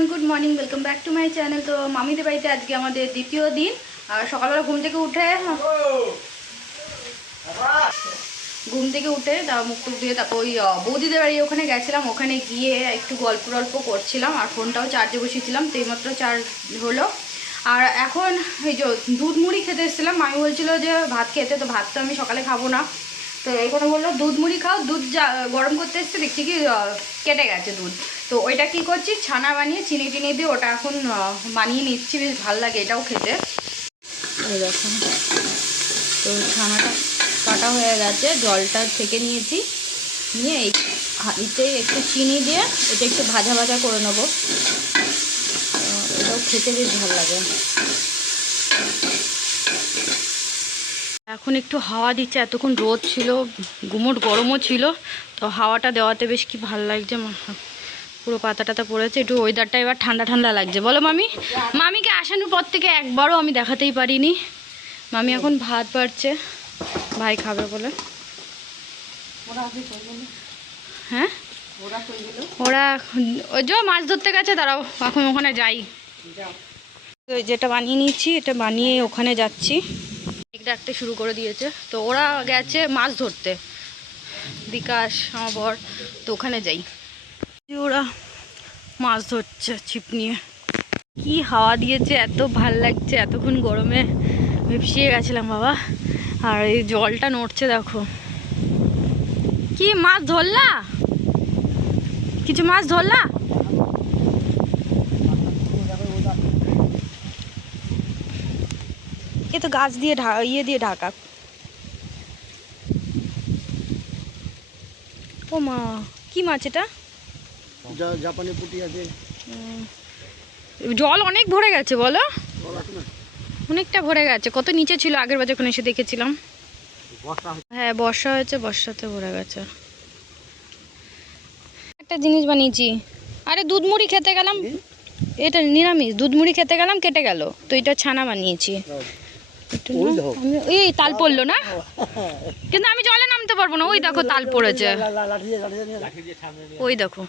Everyone good morning welcome back to my channel. तो मामीদের বাড়িতে আজকে আমাদের দ্বিতীয় দিন। আর সকালবেলা ঘুম থেকে উঠে মুখ টুক দিয়ে তারপর ওই বৌদিদের বাড়ি ওখানে গেছিলাম। ওখানে গিয়ে একটু গল্প করছিলাম আর ফোনটাও চার্জে বসিয়েছিলাম। তো এইমাত্র চার্জ হলো। আর এখন এই যে দুধ মুড়ি খেতে এসেছিলাম। মামি বলছিল যে ভাত খেতে, তো ভাত তো আমি সকালে খাবো না। তো এখানে বললো দুধ মুড়ি খাও। দুধ গরম করতে এসছে, দেখছি কি কেটে গেছে দুধ। তো ওইটা কি করছি, ছানা বানিয়ে চিনি টিনি দিয়ে ওটা এখন বানিয়ে নিচ্ছি। বেশ ভালো লাগে এটাও খেতে। এই দেখুন, তো ছানাটা কাটা হয়ে গেছে, জলটা থেকে নিয়েছি। নিয়ে এই হাঁড়িতেই একটু চিনি দিয়ে এটা একটু ভাজা ভাজা করে নেবো। এটাও খেতে বেশ ভালো লাগে। এখন একটু হাওয়া দিচ্ছে, এতক্ষণ রোদ ছিল, গুমোট গরমও ছিল। তো হাওয়াটা দেওয়াতে বেশ কি ভালো লাগছে। পুরো পাতা টাতা পড়েছে, একটু ওয়েদারটা এবার ঠান্ডা ঠান্ডা লাগছে। বলো মামি। মামিকে আসানোর পর থেকে একবারও আমি দেখাতেই পারিনি। মামি এখন ভাত বাড়ছে, ভাই খাবে বলে। হ্যাঁ, ওরা ওই যে মাছ ধরতে গেছে, তারাও এখন ওখানে যাই। যেটা বানিয়ে নিচ্ছি, এটা বানিয়ে ওখানে যাচ্ছি। ডাকতে শুরু করে দিয়েছে। তো ওরা গেছে মাছ ধরতে, বিকাশ আমার বর। তো ওখানে যাই, ওরা মাছ ধরছে ছিপ নিয়ে। কি হাওয়া দিয়েছে, এত ভাল লাগছে। এতক্ষণ গরমে ভেপসিয়ে গেছিলাম বাবা। আর এই জলটা নড়ছে দেখো। কি মাছ ধরলা? কিছু মাছ ধরলা? এ তো গাছ দিয়ে ইয়ে দিয়ে ঢাকা। ও মা, কি মাছ এটা? জাপানি পুঁটি আছে। জল অনেক ভরে গেছে বলো, অনেকটা ভরে গেছে। কত নিচে ছিল আগের বার যখন এসে দেখেছিলাম। হ্যাঁ বর্ষা হয়েছে, বর্ষাতে ভরে গেছে। একটা জিনিস বানিয়েছি। আরে দুধ মুড়ি খেতে গেলাম, এটা নিরামিষ। দুধ মুড়ি খেতে গেলাম, কেটে গেল। তো এটা ছানা বানিয়েছি। এই তাল পড়লো না, কিন্তু আমি জলে নামতে পারবো না। ওই দেখো তাল পড়েছে, ওই দেখো।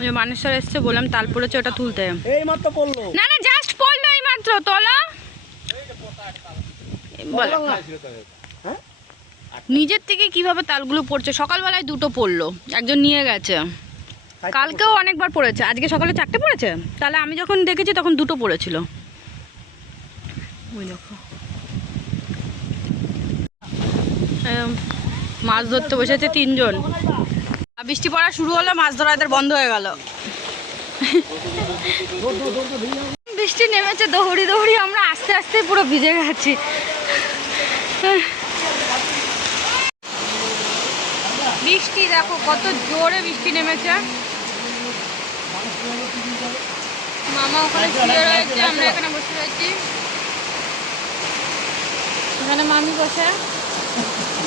ওই মানুষের এসছে, বললাম তাল পড়েছে, ওটা তুলতে। না না, জাস্ট পড়লো এই মাত্র, তোলা। নিজের থেকে কিভাবে তালগুলো পড়ছে। সকালবেলায় দুটো পড়লো, একজন নিয়ে গেছে। কালকেও অনেকবার পড়েছে, আজকে সকালে 4টে পড়েছে। তাহলে আমি যখন দেখেছি তখন দুটো পড়েছিল। ওই দেখো, মাছ ধরতে বসেছে 3জন। বৃষ্টি পড়া শুরু হলো, মাছ ধরা এদের বন্ধ হয়ে গেল। বৃষ্টি নেমেছে, দৌড়ি দৌড়ি আমরা আস্তে আস্তে পুরো ভিজে গেছি। বৃষ্টি দেখো কত জোরে বৃষ্টি নেমেছে। মামা ওখানে শুয়ে রয়েছে, আমরা এখানে বসে রয়েছি। এখানে মামি বসে।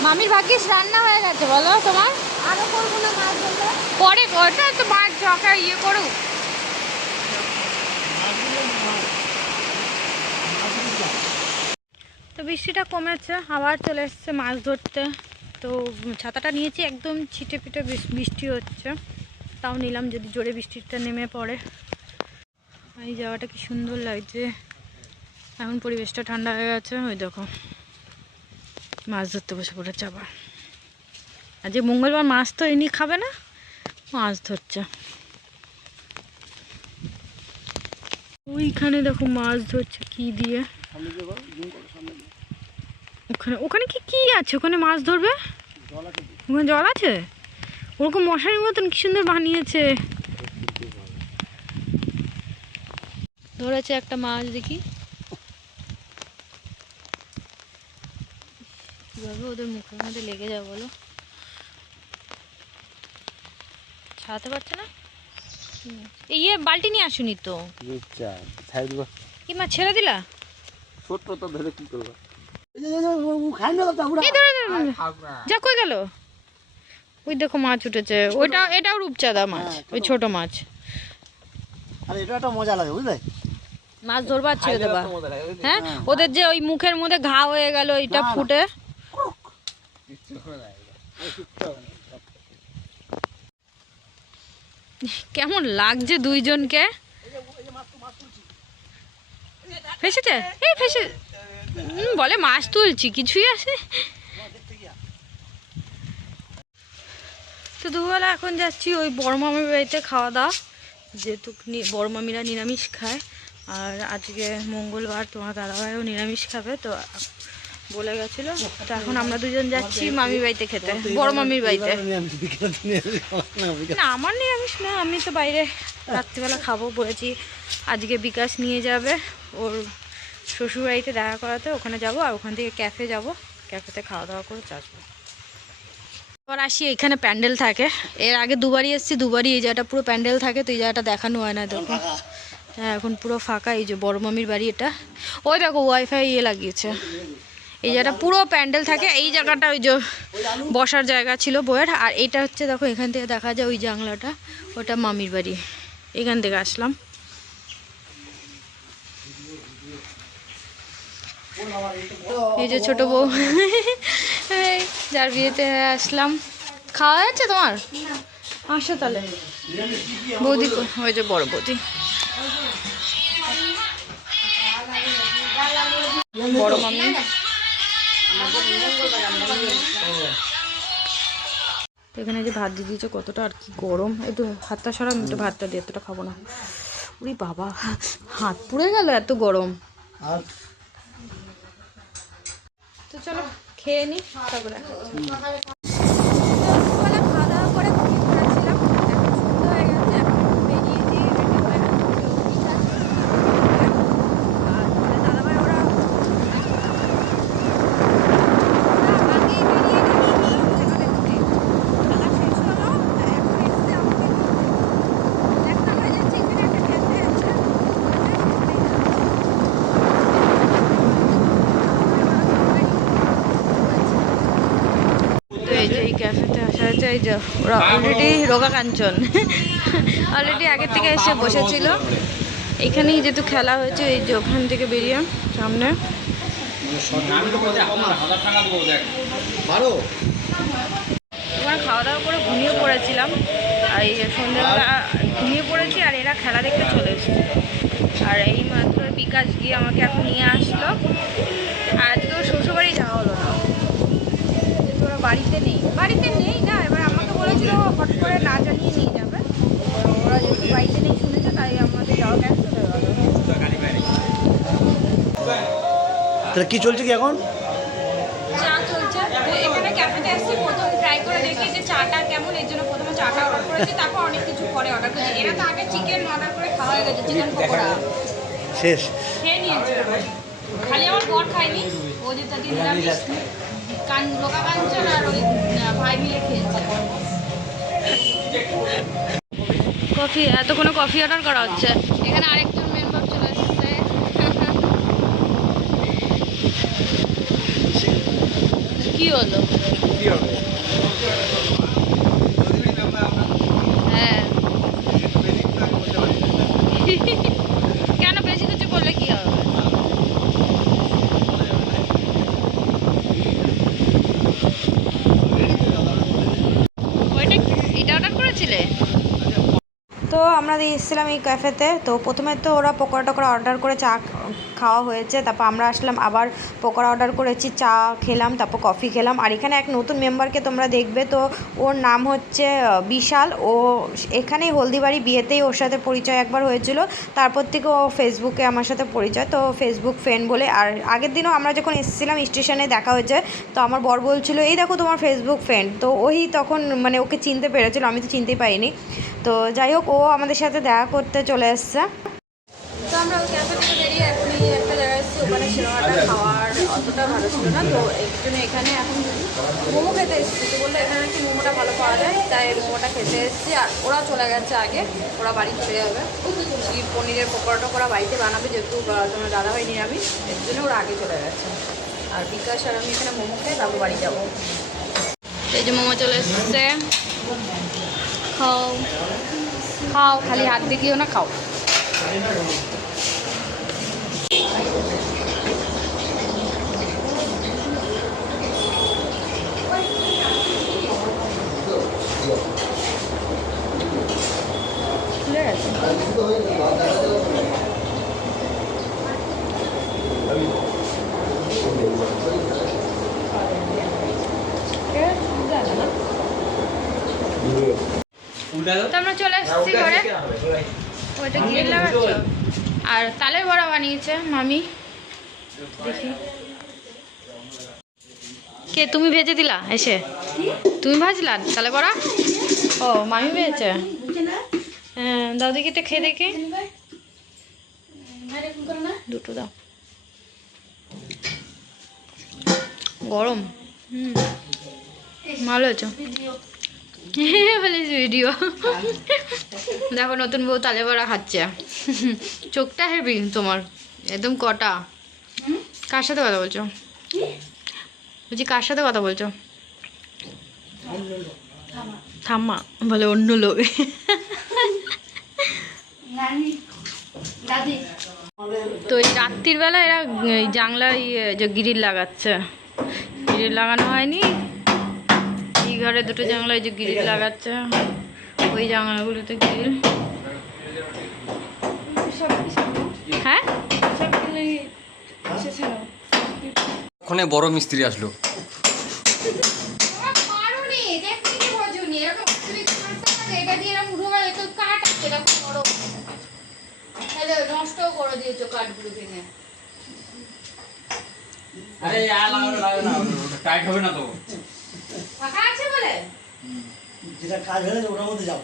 মামির ভাগ্যিস রান্না হয়ে গেছে বলো তোমার। আরো করবো না মাছ ধরলে পরে, ওটা তো মাছ ঝাঁকা ইয়ে করুক। তো বৃষ্টিটা কমেছে, আবার চলে এসছে মাছ ধরতে। তো ছাতাটা নিয়েছি, একদম ছিটে পিটে বৃষ্টি হচ্ছে। তাও নিলাম, যদি জোরে বৃষ্টিটা নেমে পড়ে। এই জায়গাটা কি সুন্দর লাগছে। এখন পরিবেশটা ঠান্ডা হয়ে গেছে। ওই দেখো মাছ ধরতে বসে পড়েছে আবার। আজ মঙ্গলবার, মাছ তো এমনি খাবে না, মাছ ধরছে। ওইখানে দেখো মাছ ধরছে কি দিয়ে। ওখানে ওখানে কি আছে? ওখানে মাছ ধরবে, ওখানে জল আছে। ওরকম মশারির মতন কি সুন্দর বানিয়েছে। ধরেছে একটা মাছ, দেখি কিভাবে ওদের মুখের মধ্যে লেগে যাবে বলো। ছাড়াতে পারছে না। ইয়ে বালতি নিয়ে আসুনি তো। কি মাছ ছেড়ে দিলা? যা কই গেল? ওই দেখো মাছ উঠেছে। ওইটা, এটাও রূপচাঁদা মাছ, ওই ছোট মাছ। মজা লাগে বুঝলে, মাছ ধরবার ছেড়ে দেবা। হ্যাঁ, ওদের যে ওই মুখের মধ্যে ঘা হয়ে গেল, এটা ফুটে। কেমন লাগছে দুইজনকে? ফেসেছে? এই ফেসে বলে মাছ তুলছি, কিছুই আছে। তো দুবেলা এখন যাচ্ছি ওই বড় মামির বাড়িতে খাওয়া দাওয়া, যেহেতু বড় মামিরা নিরামিষ খায়। আর আজকে মঙ্গলবার, তোমার দাদাভাইও নিরামিষ খাবে, তো বলে গেছিলো। তো এখন আমরা দুজন যাচ্ছি মামির বাড়িতে খেতে, বড় মামির বাড়িতে। না আমার নিরামিষ না, আমি তো বাইরে রাত্রিবেলা খাবো বলেছি। আজকে বিকাশ নিয়ে যাবে ওর শ্বশুর বাড়িতে দেখা করাতে, ওখানে যাব। আর ওখান থেকে ক্যাফে যাব, ক্যাফেতে খাওয়া দাওয়া করে আসবো। এবার আসি, এখানে প্যান্ডেল থাকে। এর আগে দুবারই এসেছি, দুবারই এই জায়গাটা পুরো প্যান্ডেল থাকে, তো এই জায়গাটা দেখানো হয় না। দেখো হ্যাঁ এখন পুরো ফাঁকা। এই যে বড় মামির বাড়ি এটা, ওই দেখো ওয়াইফাই লাগিয়েছে। এই জায়গাটা পুরো প্যান্ডেল থাকে। এই জায়গাটা ওই যে বসার জায়গা ছিল বইয়ের। আর এটা হচ্ছে দেখো এখান থেকে দেখা যায় ওই জানলাটা, ওটা মামির বাড়ি। এখান থেকে আসলাম। এই যে ছোট বউ যার বিয়েতে আসলাম। খাওয়া যাচ্ছে তোমার? আসো তাহলে। বৌদি ওই যে বড় বৌদি, বড় মামি। এখানে যে ভাত দিয়ে দিয়েছে কতটা, আর কি গরম। একটু হাতটা সরাম, একটু ভাতটা দিয়ে, এতটা খাবো না। উরি বাবা, হাত পুড়ে গেল, এত গরম। তো চলো খেয়ে নি, তারপরে খাওয়া দাওয়া করে ঘুমিয়ে পড়েছিলাম। এখন সন্ধ্যা হয়ে গেছে, এখন বেরিয়েছি, রেডি হয়ে আর দাদাভাই ওরা আগেই বেরিয়ে গেছে খেলা শেষ হলো। এখন এসছে আমাকে একটা হয়ে যাচ্ছে, এখানে একটা খেলতে যাচ্ছে। তো এই যে এই ক্যাফেতে আসা হয়েছে, এই যে ওরা অলরেডি রোগা কাঞ্চন অলরেডি আগের থেকে এসে বসেছিল। এখানেই যেহেতু খেলা হয়েছে, এই যে ওখান থেকে বেরিয়ে সামনে ওখানে খাওয়া দাওয়া করে ঘুমিয়ে পড়েছিলাম। আর এই সন্ধ্যেবেলা ঘুমিয়ে পড়েছি, আর এরা খেলা দেখতে চলে এসেছে। আর এই মাত্র বিকাশ গিয়ে আমাকে এখন নিয়ে আসলো। আর আজকেও শ্বশুরবাড়ি যাওয়া হলো না, যেহেতু ওরা বাড়িতে নেই না। এবার আমাকে বলেছিল হট করে না জানিয়ে নিয়ে যাবে, ওরা যেহেতু বাড়িতে নেই শুনেছে, তাই আমাদের যাওয়া ক্যান্সেল হয়ে গেল। তাহলে কি চলছে কি এখন? চা চলছে এখানে ক্যাফেতে এসেছি, প্রথম ট্রাই করে দেখি যে চাটা কেমন। এর জন্য প্রথমে চাটা অর্ডার করেছি, তারপর অনেক কিছু পরে অর্ডার করেছি। এরা তো আগে চিকেন অর্ডার করে খাওয়া হয়ে গেছে, চিকেন পকোড়া শেষ খেয়ে নিয়েছে। খালি আমার বর খায়নি, ও যেটা দিন নিরামিষ লোকা কাঞ্চন আর ওই ভাই মিলে খেয়েছে। কফি, এতক্ষণে কফি অর্ডার করা হচ্ছে। এখানে আরেকজন মেম্বার চলে এসেছে। কি হলো? হ্যাঁ কেন বেশি কিছু বললে কি হবে? এটা অর্ডার করেছিলে? তো আমরা এসেছিলাম এই ক্যাফেতে। তো প্রথমে তো ওরা পকোড়া টকোড়া অর্ডার করে চা খাওয়া হয়েছে, তারপর আমরা আসলাম, আবার পকোড়া অর্ডার করেছি, চা খেলাম, তারপর কফি খেলাম। আর এখানে এক নতুন মেম্বারকে তোমরা দেখবে, তো ওর নাম হচ্ছে বিশাল। ও এখানেই হলদিবাড়ি বিয়েতেই ওর সাথে পরিচয় একবার হয়েছিল, তারপর থেকে ও ফেসবুকে আমার সাথে পরিচয়, তো ফেসবুক ফ্রেন্ড বলে। আর আগের দিনও আমরা যখন এসেছিলাম স্টেশনে দেখা হয়েছে, তো আমার বর বলছিল এই দেখো তোমার ফেসবুক ফ্রেন্ড। তো ওই তখন মানে ওকে চিনতে পেরেছিল, আমি তো চিনতেই পাইনি। তো যাই হোক, ও আমাদের সাথে দেখা করতে চলে এসছে। তো আমরা ওই ক্যাফে থেকে বেরিয়ে এখন এই একটা জায়গায় এসেছি, ওখানে সিনেমাটা খাওয়ার অতটা ভালো ছিল না, তো এই জন্য এখানে এখন মোমো খেতে এসেছি। তো বললো এখানে নাকি মোমোটা ভালো পাওয়া যায়, তাই মোমোটা খেতে এসেছি। আর ওরা চলে গেছে আগে, ওরা বাড়ি চলে যাবে। পনিরের পকোড়াটা ওরা বাড়িতে বানাবে, যেহেতু তোমার দাদাভাই নিরামিষ, এর জন্য ওরা আগে চলে গেছে। আর বিকাশ আর আমি এখানে মোমো খেয়ে তারপর বাড়ি যাবো। এই যে মোমো চলে এসছে, খাও খাও, খালি হাত দেখিও না, খাও। তো আমরা চলে এসেছি ঘরে। ওইটা গ্রিল লাগাচ্ছ আর তালের বড়া বানিয়েছে মামি। দেখি কে তুমি ভেজে দিলা এসে? তুমি ভাজলা তালের বড়া? ও মামি ভেজেছে। হ্যাঁ দাও দেখি এটা খেয়ে দেখি। দুটো দাও। গরম। ভালো হয়েছে। ভিডিও দেখো নতুন বউ তালে বড়া খাচ্ছে। চোখটা হেভি তোমার, একদম কটা। কার সাথে কথা বলছো? বলছি কার সাথে কথা বলছো? থাম্মা বলে অন্য লোক। তো এই রাত্রির বেলা এরা জানলায় যে গ্রিল লাগাচ্ছে। গ্রিল লাগানো হয়নি, এই ঘরে দুটো জানলায় যে গ্রিল লাগাচ্ছে, ওই জানলাগুলোতে গ্রিল। হ্যাঁ ওখানে বড় মিস্ত্রি আসলো। নষ্ট করে দিয়েছো কাঠগুলো ভেঙে। আরে টাইট হবে না তো। ফাঁকা আছে বলে যেটা কাজ হলে ওটার মধ্যে যাও।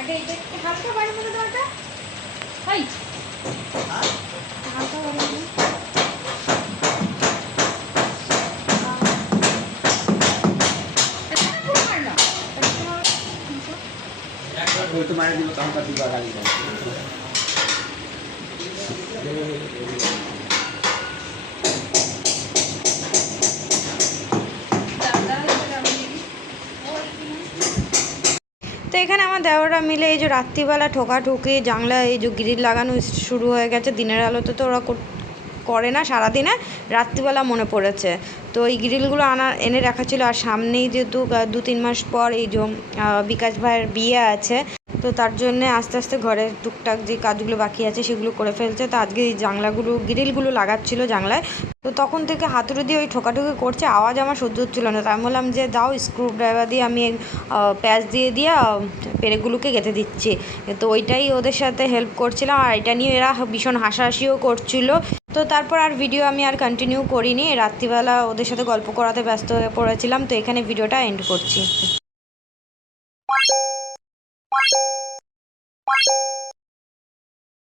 আগে এটা একটু হালকা বাড়ি করে দাওটা। হাই হালকা বাড়ি করে। তো এখানে আমার দেওয়ারা মিলে এই যে রাত্রিবেলা ঠোকাঠুকি জানলা এই যে গ্রিল লাগানো শুরু হয়ে গেছে। দিনের আলোতে তো ওরা করে না, সারাদিনে রাত্রিবেলা মনে পড়েছে। তো এই গ্রিলগুলো এনে রাখা ছিল। আর সামনেই যেহেতু 2-3 মাস পর এই যে বিকাশ ভাইয়ের বিয়ে আছে, তো তার জন্যে আস্তে আস্তে ঘরের টুকটাক যে কাজগুলো বাকি আছে সেগুলো করে ফেলছে। তো আজকে এই জানলাগুলো গ্রিলগুলো লাগাচ্ছিল জানলায়। তো তখন থেকে হাতুড়ি দিয়ে ওই ঠোকাঠুকি করছে, আওয়াজ আমার সহ্য হচ্ছিলো না। তাই আমি বললাম যে দাও স্ক্রু ড্রাইভার দিয়ে আমি প্যাচ দিয়ে পেরেকগুলোকে গেঁথে দিচ্ছি। তো ওইটাই ওদের সাথে হেল্প করছিলাম, আর এটা নিয়ে এরা ভীষণ হাসাহাসিও করছিল। তো তারপর আর ভিডিও আমি আর কন্টিনিউ করিনি। রাত্রিবেলা ওদের সাথে গল্প করাতে ব্যস্ত হয়ে পড়েছিলাম। তো এখানে ভিডিওটা এন্ড করছি।